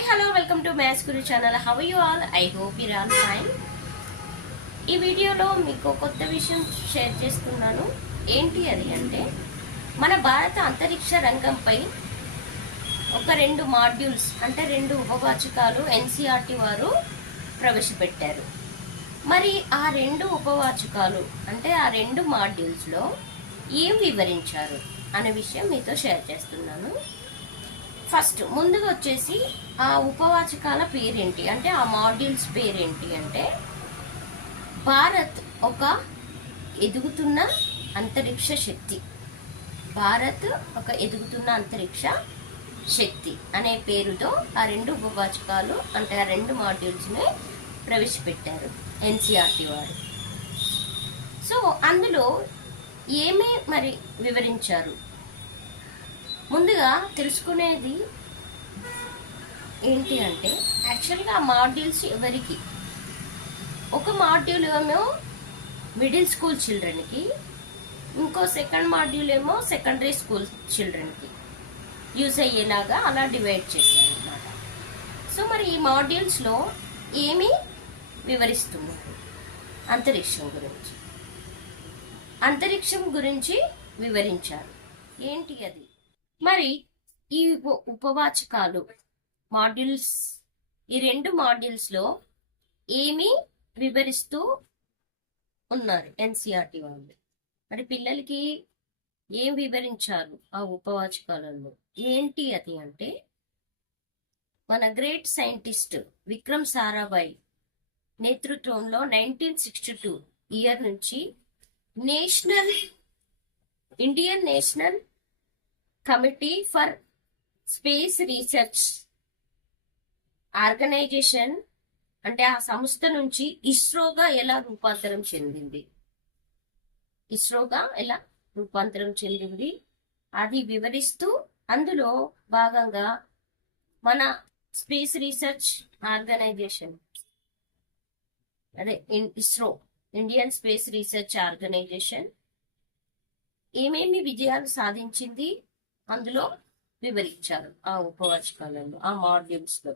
Hi hello welcome to maths Guru channel. How you all? I hope your all fine. ఈ వీడియోలో మీకు కొత్త విషయం షేర్ చేస్తున్నాను. ఏంటి అది అంటే, మన భారత అంతరిక్ష రంగంపై ఒక 2 మాడ్యూల్స్ అంటే 2 ఉపవాచకాలు ఎన్సీఆర్టీ వారు ప్రవేశపెట్టారు. మరి ఆ 2 ఉపవాచకాలు అంటే ఆ 2 మాడ్యూల్స్లో ఏం వివరించారు అనే విషయం మీతో షేర్ చేస్తున్నాను. ఫస్ట్ ముందుగా వచ్చేసి ఆ ఉపవాచకాల పేరేంటి అంటే ఆ మాడ్యూల్స్ పేరేంటి అంటే, భారత్ ఒక ఎదుగుతున్న అంతరిక్ష శక్తి. భారత్ ఒక ఎదుగుతున్న అంతరిక్ష శక్తి అనే పేరుతో ఆ 2 ఉపవాచకాలు అంటే ఆ 2 మాడ్యూల్స్ని ప్రవేశపెట్టారు ఎన్సీఆర్టీ వారు. సో అందులో ఏమీ మరి వివరించారు. ముందుగా తెలుసుకునేది ఏంటి అంటే, యాక్చువల్గా ఆ మాడ్యూల్స్ ఎవరికి, ఒక మాడ్యూల్ ఏమో మిడిల్ స్కూల్ చిల్డ్రన్కి, ఇంకో సెకండ్ మాడ్యూల్ ఏమో సెకండరీ స్కూల్ చిల్డ్రన్కి యూజ్ అయ్యేలాగా అలా డివైడ్ చేశారు అన్నమాట. సో మరి ఈ మాడ్యూల్స్లో ఏమి వివరిస్తున్నారు? అంతరిక్షం గురించి వివరించారు. ఏంటి అది? మరి ఈ ఉపవాచకాలు మాడ్యూల్స్, ఈ 2 మాడ్యూల్స్లో ఏమి వివరిస్తూ ఉన్నారు ఎన్సీఆర్టీ వాళ్ళు? మరి పిల్లలకి ఏం వివరించారు ఆ ఉపవాచకాలలో? ఏంటి అది అంటే, మన గ్రేట్ సైంటిస్ట్ విక్రమ్ సారాభాయ్ నేతృత్వంలో 1962 ఇయర్ నుంచి Indian National Committee for Space research Organisation అంటే ఆ సంస్థ నుంచి ఇస్రోగా ఎలా రూపాంతరం చెందింది అది వివరిస్తూ, అందులో భాగంగా మన స్పేస్ రీసెర్చ్ ఆర్గనైజేషన్ అదే ISRO, Indian space research Organisation ఏమేమి విజయాలు సాధించింది అందులో వివరించారు ఆ ఉపవాచకాలలో, ఆ మాడ్యూల్స్ లో.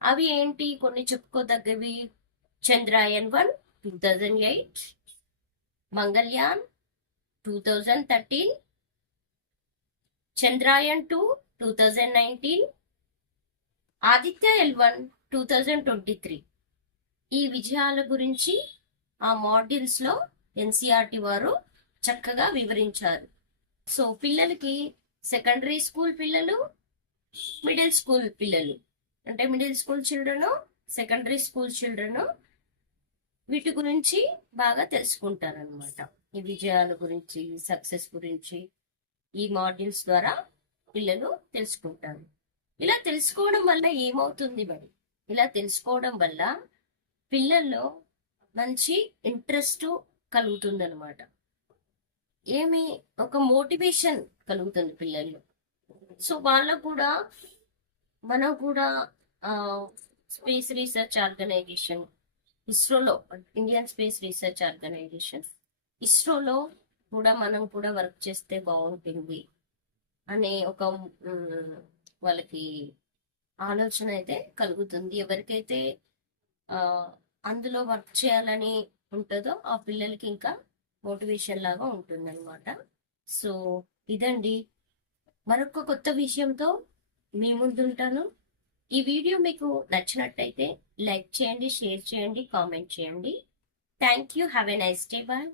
అవి ఏంటి? కొన్ని చెప్పుకోదగ్గవి: చంద్రయాన్-1 2008, మంగళయాన్ 2013, చంద్రయాన్-2 2019, ఆదిత్య L1 2023. ఈ విజయాల గురించి ఆ మాడ్యూల్స్ లో ఎన్సీఆర్టీ వారు చక్కగా వివరించారు. సో పిల్లలకి సెకండరీ స్కూల్ పిల్లలు, మిడిల్ స్కూల్ పిల్లలు అంటే middle school children, secondary school children వీటి గురించి బాగా తెలుసుకుంటారు అనమాట. ఈ విజయాల గురించి, సక్సెస్ గురించి ఈ మాడ్యూల్స్ ద్వారా పిల్లలు తెలుసుకుంటారు. ఇలా తెలుసుకోవడం వల్ల ఏమవుతుంది మరి? ఇలా తెలుసుకోవడం వల్ల పిల్లల్లో మంచి ఇంట్రెస్ట్ కలుగుతుంది అనమాట. ఒక మోటివేషన్ కలుగుతుంది పిల్లల్లో. సో వాళ్ళకు కూడా, మనం కూడా స్పేస్ రీసెర్చ్ ఆర్గనైజేషన్ ఇస్రోలో, ఇండియన్ స్పేస్ రీసెర్చ్ ఆర్గనైజేషన్ ఇస్రోలో కూడా మనం కూడా వర్క్ చేస్తే బాగుంటుంది అనే ఒక వాళ్ళకి ఆలోచన అయితే కలుగుతుంది. ఎవరికైతే అందులో వర్క్ చేయాలని ఉంటుందో ఆ పిల్లలకి ఇంకా మోటివేషన్ లాగా ఉంటుంది అనమాట. సో ఇదండి, మరొక కొత్త విషయంతో మీ ముందుంటాను. ఈ వీడియో మీకు నచ్చినట్టయితే లైక్ చేయండి, షేర్ చేయండి, కామెంట్ చేయండి. Thank you. Have a nice day. Bye.